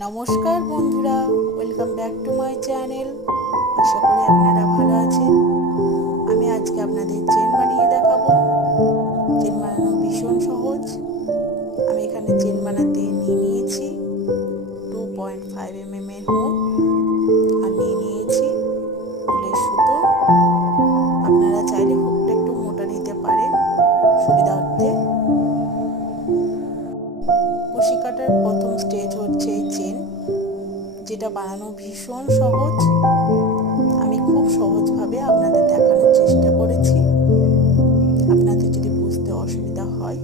নমস্কার বন্ধুরা, welcome back to my channel. আশা করি আপনারা ভালো আছেন। আমি আজকে আপনাদের চেন বানিয়ে দেখাবো। চেন বানানো ভীষণ সহজ। আমি এখানে চেন বানাতে নিয়েছি 2.5 mm এর হুক আর নিয়েছি উলের সুতো। আপনারা চাইলে হুকটা একটু মোটা নিতে পারেন সুবিধার্থে। কুশি কাটার প্রথম স্টেজ হচ্ছে এই চেন, যেটা বানানো ভীষণ সহজ। আমি খুব সহজভাবে আপনাদের দেখানোর চেষ্টা করেছি। আপনাদের যদি বুঝতে অসুবিধা হয়